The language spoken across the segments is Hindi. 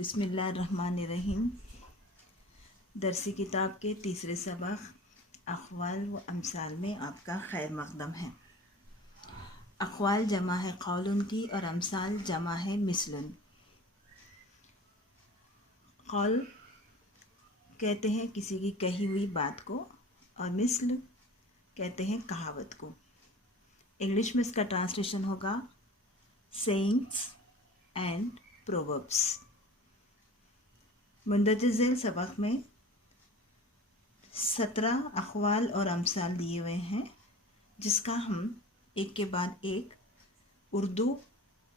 बिस्मिल्लाहिर्रहमानिर्रहीम। दरसी किताब के तीसरे सबक अक़वाल व अमसाल में आपका खैर मक़दम है। अक़वाल जमा है क़ौलुन की और अमसाल जमा है मिसलुन। क़ौल कहते हैं किसी की कही हुई बात को और मिसल कहते हैं कहावत को। इंग्लिश में इसका ट्रांसलेशन होगा सेइंग्स एंड प्रोवर्ब्स। मुंदरज झैल सबक में 17 अक़वाल और अमसाल दिए हुए हैं, जिसका हम एक के बाद एक उर्दू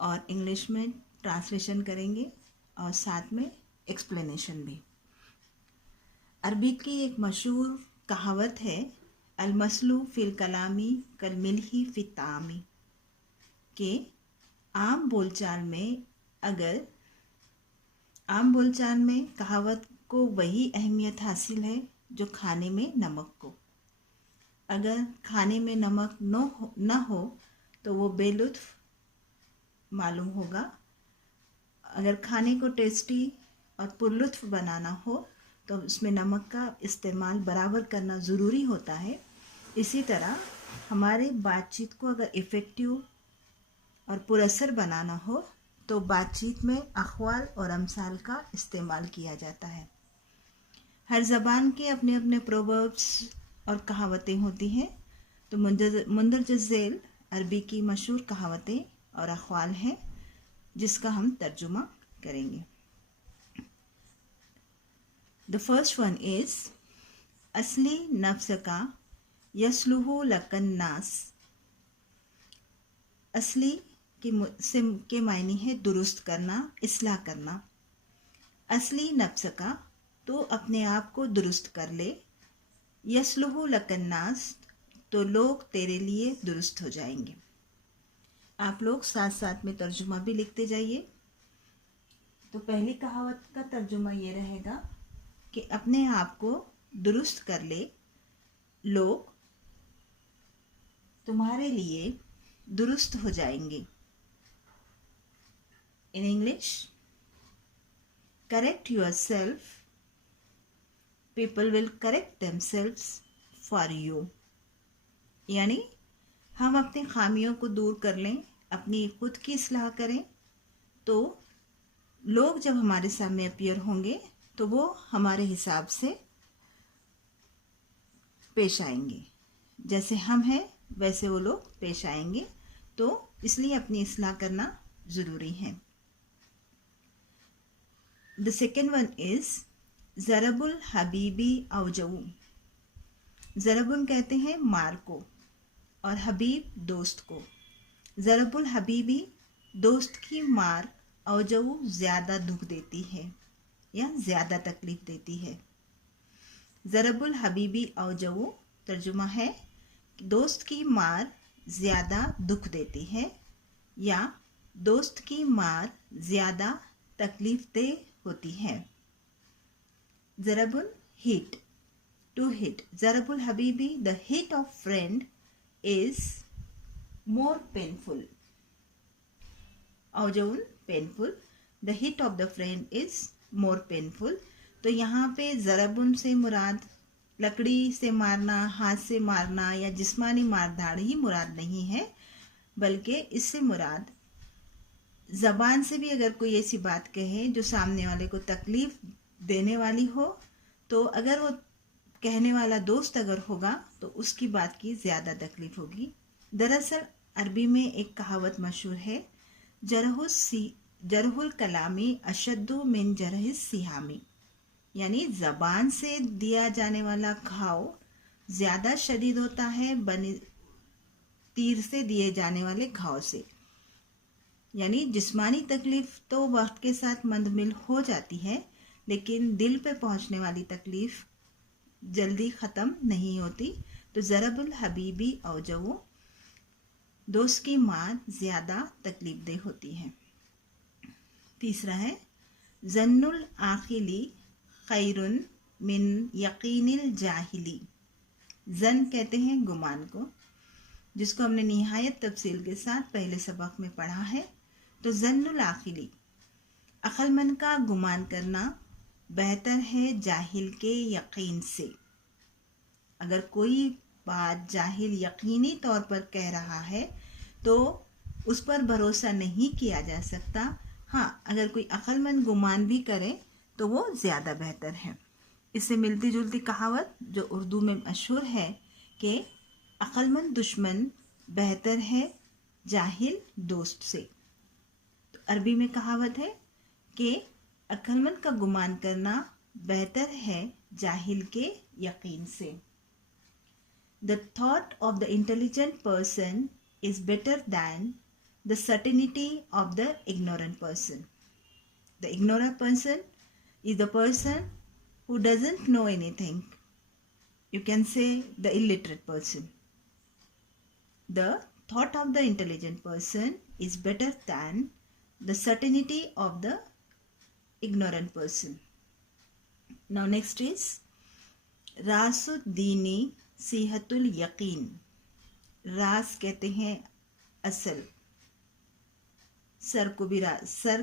और इंग्लिश में ट्रांसलेशन करेंगे और साथ में एक्सप्लेनेशन भी। अरबी की एक मशहूर कहावत है अलमसलू फ़िल कलामी कल मिल्ही फ़ी तामी, के आम बोलचाल में कहावत को वही अहमियत हासिल है जो खाने में नमक को। अगर खाने में नमक न हो तो वो बेलुत्फ़ मालूम होगा। अगर खाने को टेस्टी और पुरलुत्फ़ बनाना हो तो उसमें नमक का इस्तेमाल बराबर करना ज़रूरी होता है। इसी तरह हमारे बातचीत को अगर इफ़ेक्टिव और पुरअसर बनाना हो तो बातचीत में अक़वाल और अमसाल का इस्तेमाल किया जाता है। हर ज़बान के अपने अपने प्रोवर्ब्स और कहावतें होती हैं। तो मुंदरज झैल अरबी की मशहूर कहावतें और अक़वाल हैं, जिसका हम तर्जुमा करेंगे। द फर्स्ट वन इज़ असली नफ्स का यसलुहु लकन नास। असली के मायने है दुरुस्त करना, इस्लाह करना। असली नफ्स का तो अपने आप को दुरुस्त कर ले। यसलुहु लकन नास तो लोग तेरे लिए दुरुस्त हो जाएंगे। आप लोग साथ साथ में तर्जुमा भी लिखते जाइए। तो पहली कहावत का तर्जुमा ये रहेगा कि अपने आप को दुरुस्त कर ले, लोग तुम्हारे लिए दुरुस्त हो जाएंगे। In English, correct yourself, people will correct themselves for you। यानी हम अपनी खामियों को दूर कर लें, अपनी खुद की इस्लाह करें, तो लोग जब हमारे सामने अपीयर होंगे तो वो हमारे हिसाब से पेश आएंगे। जैसे हम हैं वैसे वो लोग पेश आएंगे। तो इसलिए अपनी इस्लाह करना ज़रूरी है। The second one is ज़रबुल Habibi औजऊ। ज़रबुन कहते हैं मार को और हबीब दोस्त को। ज़रबुल हबीबी दोस्त की मार औजऊ ज़्यादा दुख देती है या ज़्यादा तकलीफ़ देती है। ज़रबुल हबीबी औजऊ तर्जुमा है दोस्त की मार ज़्यादा दुख देती है या दोस्त की मार ज़्यादा तकलीफ़ दे होती है। ज़रबुल हिट, टू हिट। ज़रबुल हबीबी the hit of friend is more painful. औजउन painful, the hit of the friend is more painful. तो यहाँ पे ज़रबुन से मुराद लकड़ी से मारना, हाथ से मारना या जिस्मानी मारधाड़ ही मुराद नहीं है, बल्कि इससे मुराद ज़बान से भी अगर कोई ऐसी बात कहे जो सामने वाले को तकलीफ़ देने वाली हो, तो अगर वो कहने वाला दोस्त अगर होगा तो उसकी बात की ज़्यादा तकलीफ़ होगी। दरअसल अरबी में एक कहावत मशहूर है जरहुल कलामी अशद्दु मिन जरहिस सिहामी। यानी ज़बान से दिया जाने वाला घाव ज़्यादा शदीद होता है तीर से दिए जाने वाले घाव से। यानी जिस्मानी तकलीफ़ तो वक्त के साथ मंदमिल हो जाती है, लेकिन दिल पे पहुंचने वाली तकलीफ़ जल्दी ख़त्म नहीं होती। तो ज़रबुल हबीबी औजऊ दोस्त की मार ज़्यादा तकलीफ़ दे होती है। तीसरा है ज़न्नुल आखिली खैरुन मिन यकीनिल जाहिली। ज़न कहते हैं गुमान को, जिसको हमने निहायत तफसील के साथ पहले सबक में पढ़ा है। तो ज़न्नुल आखिली अक्लमंद का गुमान करना बेहतर है जाहिल के यकीन से। अगर कोई बात जाहिल यकीनी तौर पर कह रहा है तो उस पर भरोसा नहीं किया जा सकता। हाँ, अगर कोई अक्लमंद गुमान भी करे तो वो ज़्यादा बेहतर है। इससे मिलती जुलती कहावत जो उर्दू में मशहूर है कि अक्लमंद दुश्मन बेहतर है जाहिल दोस्त से। तो अरबी में कहावत है कि अक्लमंद का गुमान करना बेहतर है जाहिल के यकीन से। The thought of the intelligent person is better than the certainty of the ignorant person. The ignorant person is the person who doesn't know anything. You can say the illiterate person. The thought of the intelligent person is better than the certainty of the ignorant person. Now next is रासुद्दीनी सिहतुल यकीन। रास कहते हैं असल, सर को भी सर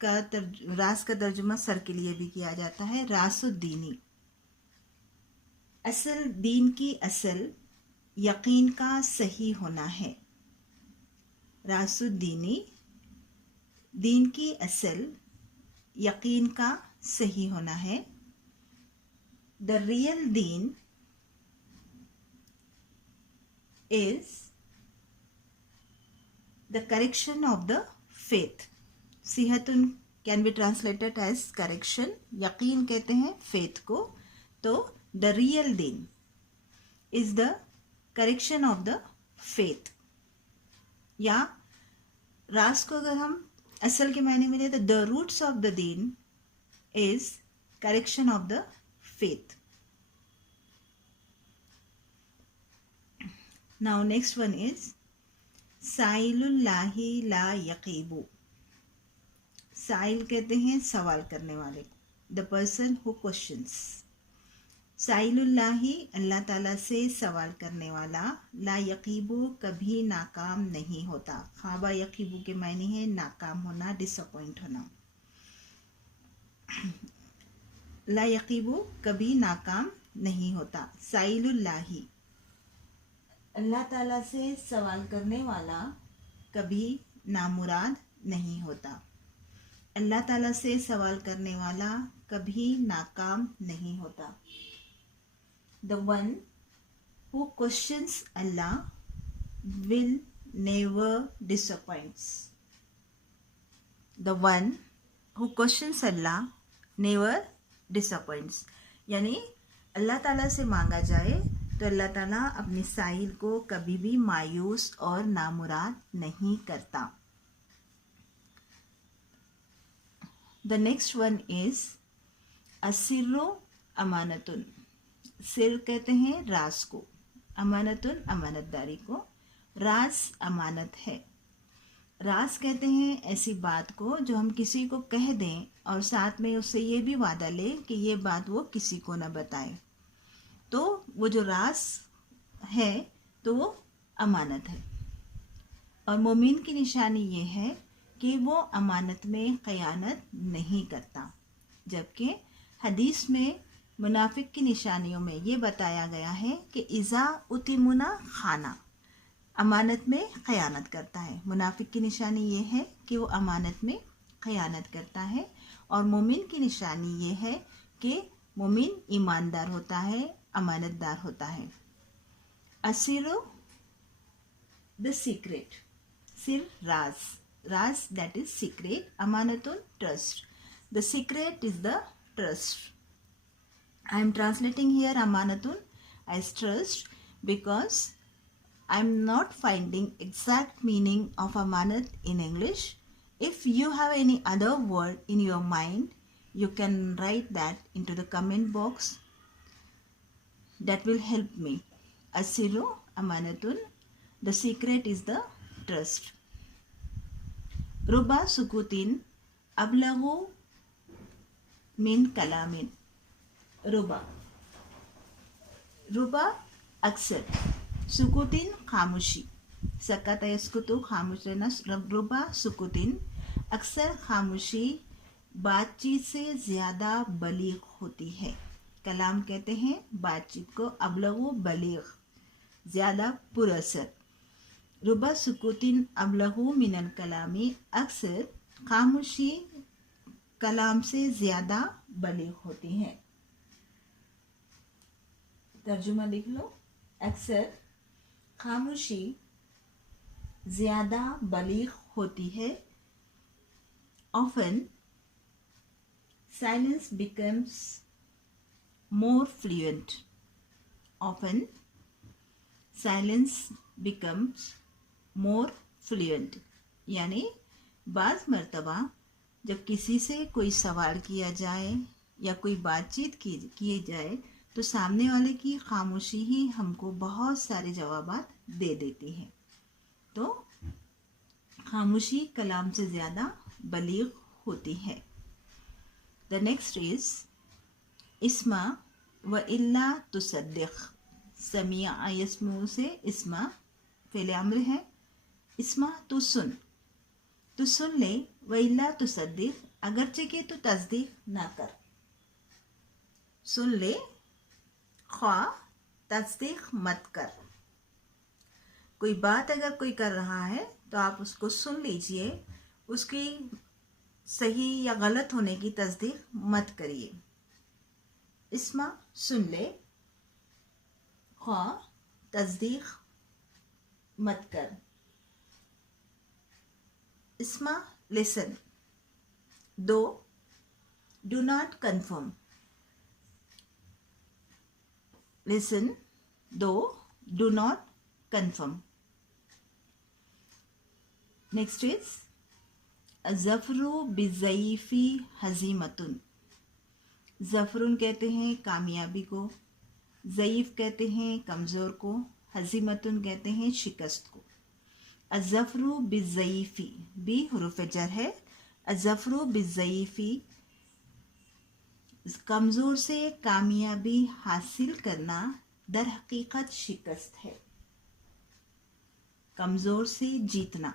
का रास का तर्जुमा सर के लिए भी किया जाता है। रासुद्दीनी असल, दीन की असल यकीन का सही होना है। रासुद्दीनी दीन की असल यकीन का सही होना है। The real deen is the correction of the faith. सिहतुन can be translated as correction. यकीन कहते हैं faith को, तो the real deen is the correction of the faith. या रास को अगर हम असल के मायने में लें तो the roots of the deen is correction of the faith. Now next one is साइलुल्लाही ला यकीबू। साइल कहते हैं सवाल करने वाले, द पर्सन हु क्वेश्चंस। साइलुल्लाही अल्लाह ताला से सवाल करने वाला, ला यकीबू कभी नाकाम नहीं होता। खाबा यकीबू के मायने हैं नाकाम होना, डिसअपॉइंट होना। ला यकीबू कभी नाकाम नहीं होता। साइलुल्लाही अल्लाह ताला से सवाल करने वाला कभी नामुराद नहीं होता। अल्लाह ताला से सवाल करने वाला कभी नाकाम नहीं होता। The one who questions Allah will never disappoints. The one who questions Allah never disappoints. यानी अल्लाह ताला से मांगा जाए तो अल्लाह ताला अपनी साइल को कभी भी मायूस और नामुराद नहीं करता। The next one is असिर्रु अमानतुन। सिर कहते हैं राज को, अमानतुन अमानतदारी को। राज अमानत है। राज कहते हैं ऐसी बात को जो हम किसी को कह दें और साथ में उससे ये भी वादा लें कि ये बात वो किसी को न बताए, तो वो जो राज है तो वो अमानत है। और मोमिन की निशानी ये है कि वो अमानत में ख़यानत नहीं करता। जबकि हदीस में मुनाफिक की निशानियों में ये बताया गया है कि इज़ा उतिमुना खाना, अमानत में ख़यानत करता है। मुनाफिक की निशानी ये है कि वो अमानत में ख़यानत करता है। और मोमिन की निशानी ये है कि मोमिन ईमानदार होता है, अमानतदार होता है। असिरो द सीक्रेट, सिर राज, राज दैट इज सीक्रेट, अमानतुन trust, the secret is the trust. I am translating here amanatun as trust because I am not finding exact meaning of amanat in English. If you have any other word in your mind, you can write that into the comment box. That will help me. Asiru amanatun, the secret is the trust. Ruba sukutin ablagu min kalamin. रुबा, रुबा अक्सर, सुकुतिन खामोशी, सकत यसकुतु खामोश रहना, रुबा सुकुतिन अक्सर खामोशी बातचीत से ज़्यादा बलीग होती है। कलाम कहते हैं बातचीत को, अबलगु बलीग, ज़्यादा पुरअसर। रुबा सुकुतिन अबलगु मिनल कलामी, अक्सर खामोशी कलाम से ज़्यादा बलीग होती है। तर्जुमा लिख लो। अक्सर खामोशी ज़्यादा बलीग होती है। Often silence becomes more fluent. Often silence becomes more fluent. यानी बाज़ मर्तबा जब किसी से कोई सवाल किया जाए या कोई बातचीत की जाए तो सामने वाले की खामोशी ही हमको बहुत सारे जवाबात दे देती है। तो खामोशी कलाम से ज़्यादा बलीग होती है। द नेक्स्ट इज इस्मा व इल्ला तुसद्दिक़। समिया यस्मू से इस्मा फ़ेल अम्र है। इस्मा तू सुन ले, व इल्ला तुसद्दिक़, अगरचे के तो तस्दीक ना कर। सुन ले, ख्वा तस्दीक मत कर। कोई बात अगर कोई कर रहा है तो आप उसको सुन लीजिए, उसकी सही या गलत होने की तस्दीक मत करिए। इस्मा सुन ले, ख्वा तस्दीक मत कर। इस्मा listen, do not confirm. Listen, do not confirm. Next is ज़फ़रु बिज़ईफ़ी हज़ीमतुन। ज़फ़रुन कहते हैं कामयाबी को, ज़ईफ़ कहते हैं कमज़ोर को, हज़ीमतुन कहते हैं शिकस्त को। अज़फ़रु बिज़ईफ़ी, बी हुरूफ़ जर है। अज़फ़रु बिज़ईफ़ी, कमज़ोर से कामयाबी हासिल करना दर हकीकत शिकस्त है। कमज़ोर से जीतना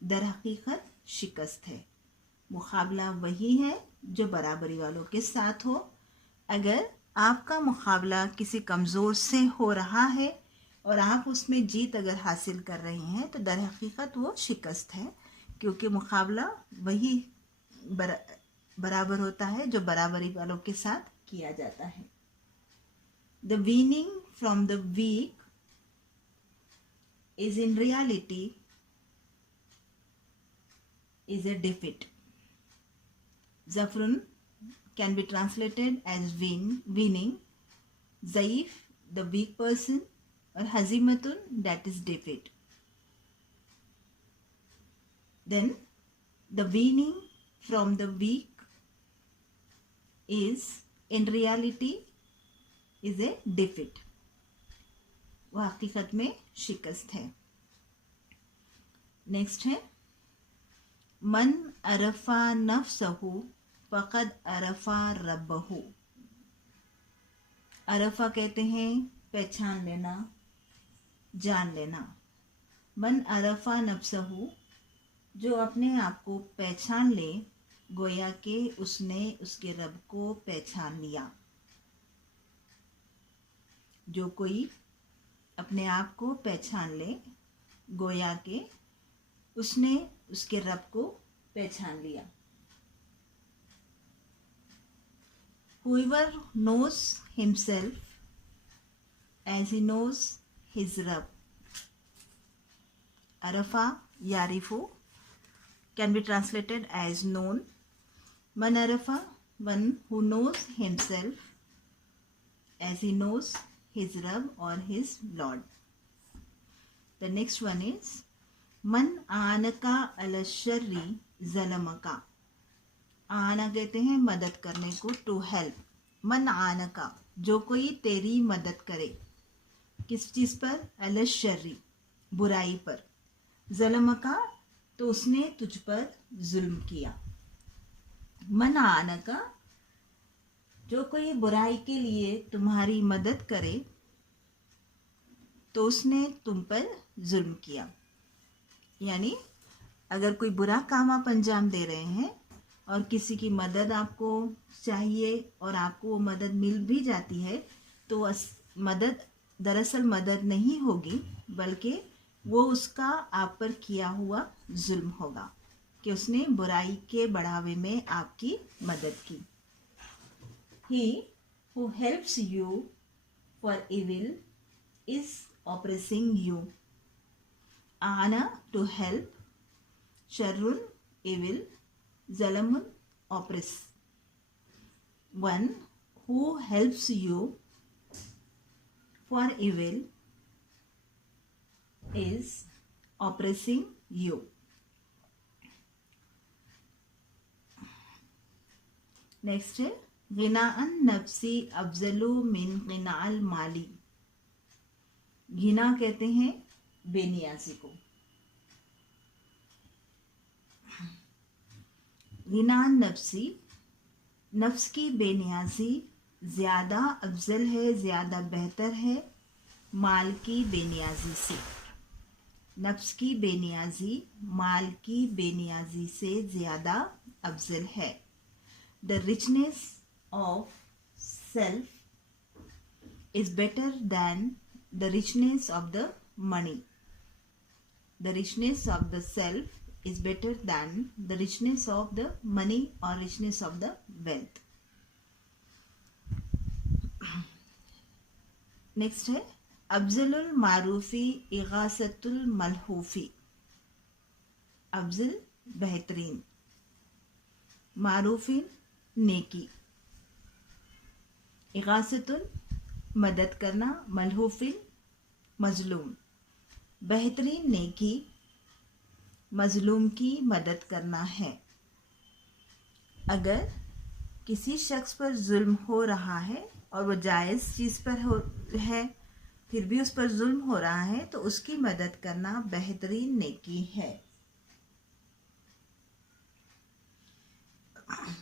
दर हकीकत शिकस्त है। मुकाबला वही है जो बराबरी वालों के साथ हो। अगर आपका मुकाबला किसी कमज़ोर से हो रहा है और आप उसमें जीत अगर हासिल कर रहे हैं तो दर हकीकत वो शिकस्त है, क्योंकि मुकाबला वही बराबर होता है जो बराबरी वालों के साथ किया जाता है। The weaning from the weak is in reality is a defeat. Zafrun can be translated as winning, Zaif, the weak person, or Hazimatun, that is defeat. Then the winning from the weak is in reality is a defeat. वह हकीकत में शिकस्त है। नेक्स्ट है मन अरफा नफ्सहु फ़क़द अरफा रब्बहु। अरफा कहते हैं पहचान लेना, जान लेना। मन अरफा नफ्सहु, जो अपने आप को पहचान ले, गोया के उसने उसके रब को पहचान लिया। जो कोई अपने आप को पहचान ले, गोया के उसने उसके रब को पहचान लिया। Whoever knows himself as he knows his Rabb. Arafa yarifu can be translated as known. Man arafa, one who knows himself as he knows his Rabb or his Lord. The next one is मन आनका अलशर्री ज़लमका। आना कहते हैं मदद करने को, टू हेल्प। मन आनका, जो कोई तेरी मदद करे, किस चीज़ पर? अलशर्री, बुराई पर। ज़लमका, तो उसने तुझ पर जुल्म किया। मन आनका, जो कोई बुराई के लिए तुम्हारी मदद करे तो उसने तुम पर जुल्म किया। यानी अगर कोई बुरा काम आप अंजाम दे रहे हैं और किसी की मदद आपको चाहिए और आपको वो मदद मिल भी जाती है, तो मदद दरअसल मदद नहीं होगी, बल्कि वो उसका आप पर किया हुआ जुल्म होगा कि उसने बुराई के बढ़ावे में आपकी मदद की। He who helps you for evil is oppressing you. Ana to help, sharrun evil, zalamun oppress. One who helps you for evil is oppressing you. Next है गिनाअन नफ्सी अफजलु मिन गिनाअल माली। गिना कहते हैं बेनियाजी को। गिनाअन नफ्सी, नफ्स की बेनियाजी ज़्यादा अफजल है, ज़्यादा बेहतर है माल की बेनियाजी से। नफ्स की बेनियाजी माल की बेनियाजी से ज़्यादा अफजल है। The richness of self is better than the richness of the money. The richness of the self is better than the richness of the money or richness of the wealth. Next है अफजलुल मारूफी इगासतुल मलहूफी। अफजल बेहतरीन, मारूफिन नेकी, इगासतुन मदद करना, मलहूफिन मजलूम। बेहतरीन नेकी मजलूम की मदद करना है। अगर किसी शख्स पर जुल्म हो रहा है और वो जायज़ चीज़ पर है, फिर भी उस पर जुल्म हो रहा है, तो उसकी मदद करना बेहतरीन नेकी है।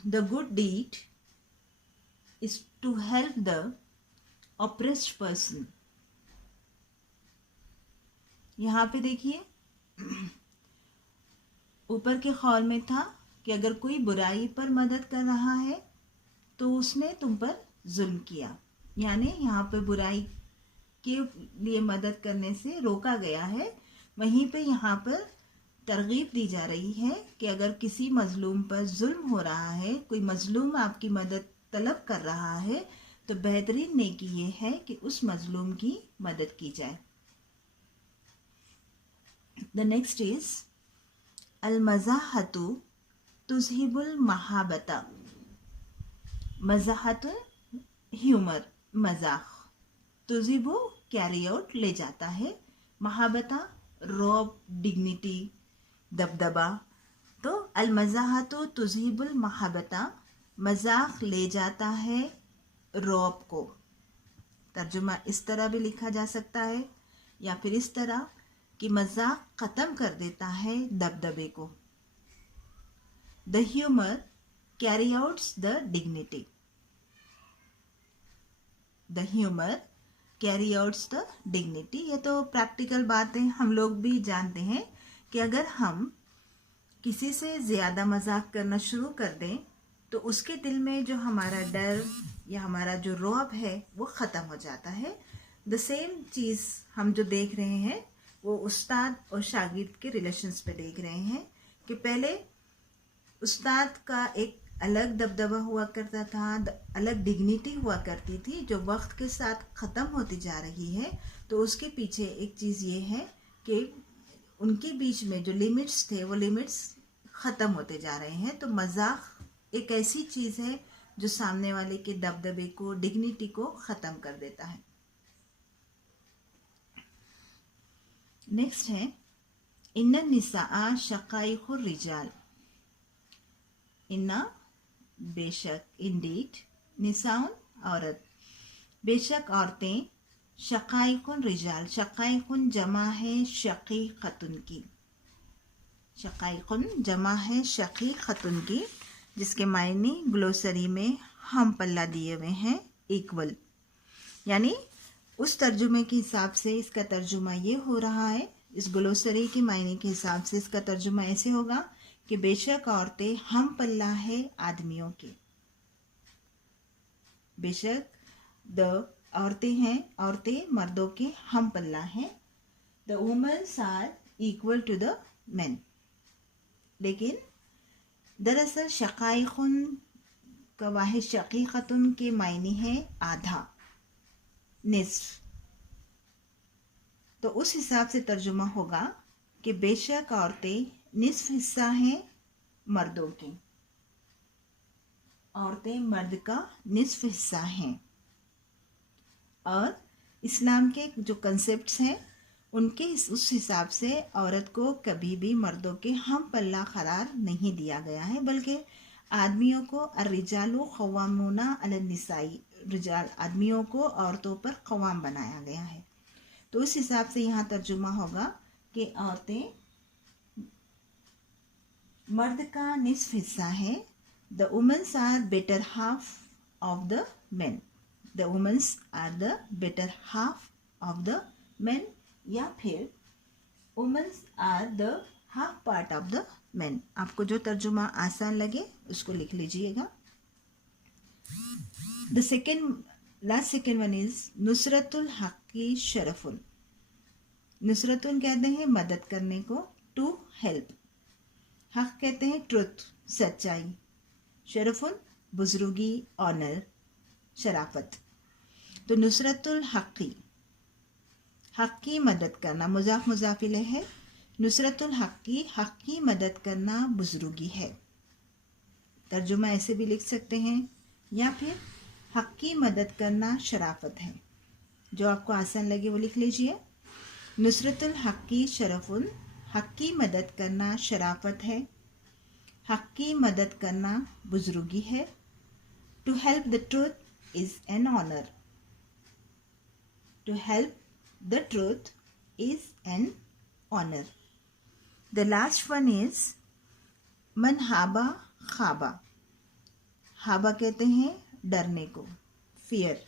The good deed is to help the oppressed person. यहाँ पे देखिए ऊपर के कौल में था कि अगर कोई बुराई पर मदद कर रहा है तो उसने तुम पर जुल्म किया, यानी यहाँ पे बुराई के लिए मदद करने से रोका गया है। वहीं पे यहाँ पर तरगीब दी जा रही है कि अगर किसी मजलूम पर जुल्म हो रहा है, कोई मजलूम आपकी मदद तलब कर रहा है, तो बेहतरीन नेकी ये है कि उस मजलूम की मदद की जाए। द नेक्स्ट इज अल मज़ाहतु तुज़हिबुल महाबता। मज़ाहतुन ह्यूमर, मजाक, तुज़हिबु कैरी आउट ले जाता है, महाबता रौब डिग्निटी दबदबा। तो अल मज़ाहतु तुज़हिबुल महाबता, मजाक ले जाता है रौब को। तर्जुमा इस तरह भी लिखा जा सकता है या फिर इस तरह कि मजाक ख़त्म कर देता है दबदबे को। The humour carry outs the dignity. The humour carry outs the dignity. ये तो प्रैक्टिकल बातें हम लोग भी जानते हैं कि अगर हम किसी से ज़्यादा मजाक करना शुरू कर दें तो उसके दिल में जो हमारा डर या हमारा जो रौब है वो ख़त्म हो जाता है। द सेम चीज़ हम जो देख रहे हैं वो उस्ताद और शागिर्द के रिलेशंस पे देख रहे हैं कि पहले उस्ताद का एक अलग दबदबा हुआ करता था, अलग डिग्निटी हुआ करती थी, जो वक्त के साथ ख़त्म होती जा रही है। तो उसके पीछे एक चीज़ ये है कि उनके बीच में जो लिमिट्स थे वो लिमिट्स ख़त्म होते जा रहे हैं। तो मजाक एक ऐसी चीज़ है जो सामने वाले के दबदबे को, डिग्निटी को ख़त्म कर देता है। नेक्स्ट है इन्ना निसाअ शकाइकुर रिजाल। इन्ना बेशक, इंडीड, निसाउन औरत, बेशक औरतें, शकाइकुन रिजाल, शकाइकुन जमा है शकीक़तुन की। शकाइकुन जमा है शकीक़तुन की, जिसके मायने ग्लोसरी में हम पल्ला दिए हुए हैं इक्वल। यानी उस तर्जुमे के हिसाब से इसका तर्जुमा ये हो रहा है, इस ग्लोसरी के मायने के हिसाब से इसका तर्जुमा ऐसे होगा कि बेशक औरतें हम पल्ला है आदमियों के। बेशक औरतें मर्दों के हम पल्ला हैं। The women's are equal to the men. लेकिन दरअसल शकाइकुन का वाहिद शकीकतुन के मायने है आधा, निस्फ। तो उस हिसाब से तर्जुमा होगा कि बेशक औरतें निस्फ हिस्सा हैं मर्दों के। औरतें मर्द का निस्फ हिस्सा हैं। और इस्लाम के जो कंसेप्ट्स हैं उनके उस हिसाब से औरत को कभी भी मर्दों के हम पल्ला करार नहीं दिया गया है, बल्कि आदमियों को अर्रिजालु क़व्वामूना अलन निसाई, रिजाल आदमियों को औरतों पर क़वाम बनाया गया है। तो उस हिसाब से यहाँ तर्जुमा होगा कि औरतें मर्द का निस्फ हिस्सा है। The women's are better half of the men. The women's are the better half of the men, या फिर womens are the half part of the men. आपको जो तर्जुमा आसान लगे उसको लिख लीजिएगा। द सेकेंड वन इज नुसरतुल हक़ी शरफुल। नुसरतुन कहते हैं मदद करने को, टू हेल्प। हक कहते हैं ट्रुथ, सच्चाई। शरफुल बुजुर्गी, ऑनर, शराफत। तो नुसरतुल हक़ी, हक की मदद करना, मुज़ाफ मुज़ाफिल है। नुसरतुल हक़ी, हक की मदद करना बुजुर्गी है। तर्जुमा ऐसे भी लिख सकते हैं, या फिर हक की मदद करना शराफत है। जो आपको आसान लगे वो लिख लीजिए। नुसरतुल हक़ी शरफुल, हक की मदद करना शराफत है। हक की मदद करना बुजुर्गी है। To help the truth is an honour. To help the truth is an honor. The last one is मन हाबा खाबा। हाबा कहते हैं डरने को, फियर,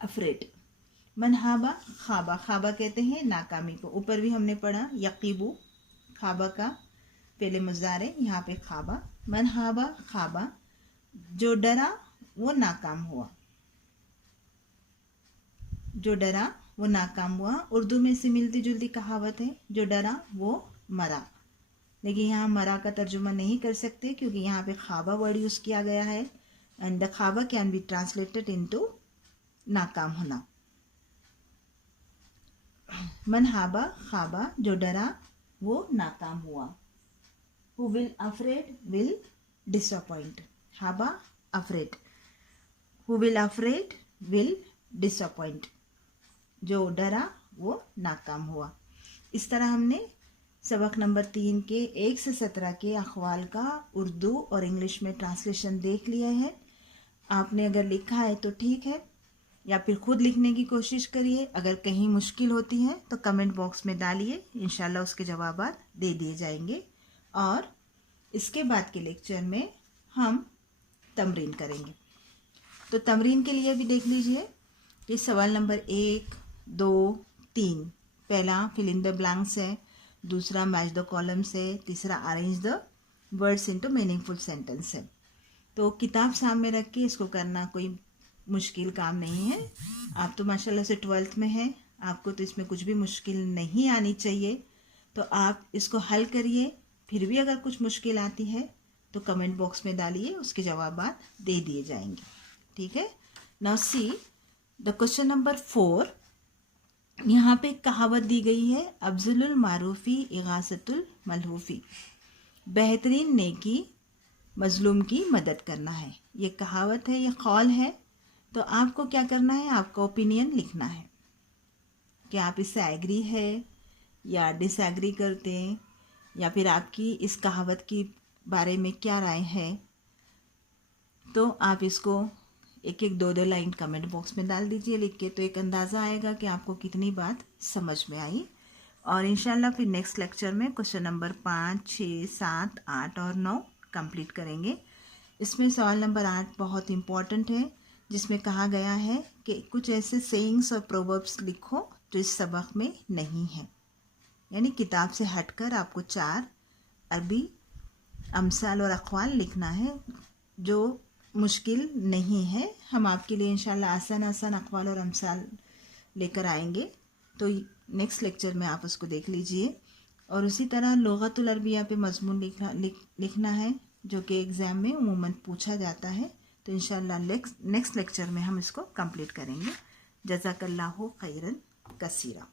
अफ्रेड। मन हाबा खाबा, खाबा कहते हैं नाकामी को। ऊपर भी हमने पढ़ा यकीबू, खाबा का पहले मुजारे, यहाँ पे खाबा। मन हाबा खाबा, जो डरा वो नाकाम हुआ। जो डरा वो नाकाम हुआ। उर्दू में से मिलती जुलती कहावत है, जो डरा वो मरा। लेकिन यहाँ मरा का तर्जुमा नहीं कर सकते क्योंकि यहाँ पे खाबा वर्ड यूज़ किया गया है। एंड द खाबा कैन बी ट्रांसलेटेड इनटू नाकाम होना। मन हाबा खाबा, जो डरा वो नाकाम हुआ। Who will afraid will disappoint. हाबा afraid, who will afraid will disappoint. जो डरा वो नाकाम हुआ। इस तरह हमने सबक नंबर 3 के 1 से 17 के अखवाल का उर्दू और इंग्लिश में ट्रांसलेशन देख लिया है। आपने अगर लिखा है तो ठीक है, या फिर खुद लिखने की कोशिश करिए। अगर कहीं मुश्किल होती है तो कमेंट बॉक्स में डालिए, इंशाल्लाह उसके जवाबात दे दिए जाएंगे। और इसके बाद के लेक्चर में हम तमरीन करेंगे। तो तमरीन के लिए भी देख लीजिए कि सवाल नंबर 1, 2, 3, पहला फिल इन द ब्लैंक्स है, दूसरा मैच द कॉलम्स है, तीसरा arrange the words into meaningful sentence है। तो किताब सामने रख के इसको करना कोई मुश्किल काम नहीं है। आप तो माशाल्लाह से 12th में हैं, आपको तो इसमें कुछ भी मुश्किल नहीं आनी चाहिए। तो आप इसको हल करिए। फिर भी अगर कुछ मुश्किल आती है तो कमेंट बॉक्स में डालिए, उसके जवाबात दे दिए जाएंगे। ठीक है। Now see the question number 4। यहाँ पे कहावत दी गई है, अफजलुल मारूफी इगासतुल मलहूफी। बेहतरीन नेकी मजलूम की मदद करना है। ये कहावत है, ये कौल है। तो आपको क्या करना है, आपका ओपिनियन लिखना है कि आप इससे एग्री है या डिसएग्री करते हैं, या फिर आपकी इस कहावत की बारे में क्या राय है। तो आप इसको एक एक 2-2 लाइन कमेंट बॉक्स में डाल दीजिए लिख के, तो एक अंदाज़ा आएगा कि आपको कितनी बात समझ में आई। और इंशाल्लाह फिर नेक्स्ट लेक्चर में क्वेश्चन नंबर 5, 6, 7, 8 और 9 कंप्लीट करेंगे। इसमें सवाल नंबर 8 बहुत इम्पॉर्टेंट है, जिसमें कहा गया है कि कुछ ऐसे सेइंग्स और प्रोवर्ब्स लिखो जो इस सबक में नहीं है। यानी किताब से हटकर आपको 4 अरबी अमसाल और अक़वाल लिखना है, जो मुश्किल नहीं है। हम आपके लिए इंशाल्लाह आसान आसान अक़वाल और अमसाल लेकर आएंगे, तो नेक्स्ट लेक्चर में आप उसको देख लीजिए। और उसी तरह लुग़तुल अरबिया पे मज़मून लिखना है, जो कि एग्ज़ाम में उमूमन पूछा जाता है। तो इंशाल्लाह नेक्स्ट लेक्चर में हम इसको कंप्लीट करेंगे। जज़ाकल्लाहु खैरन कसीरा।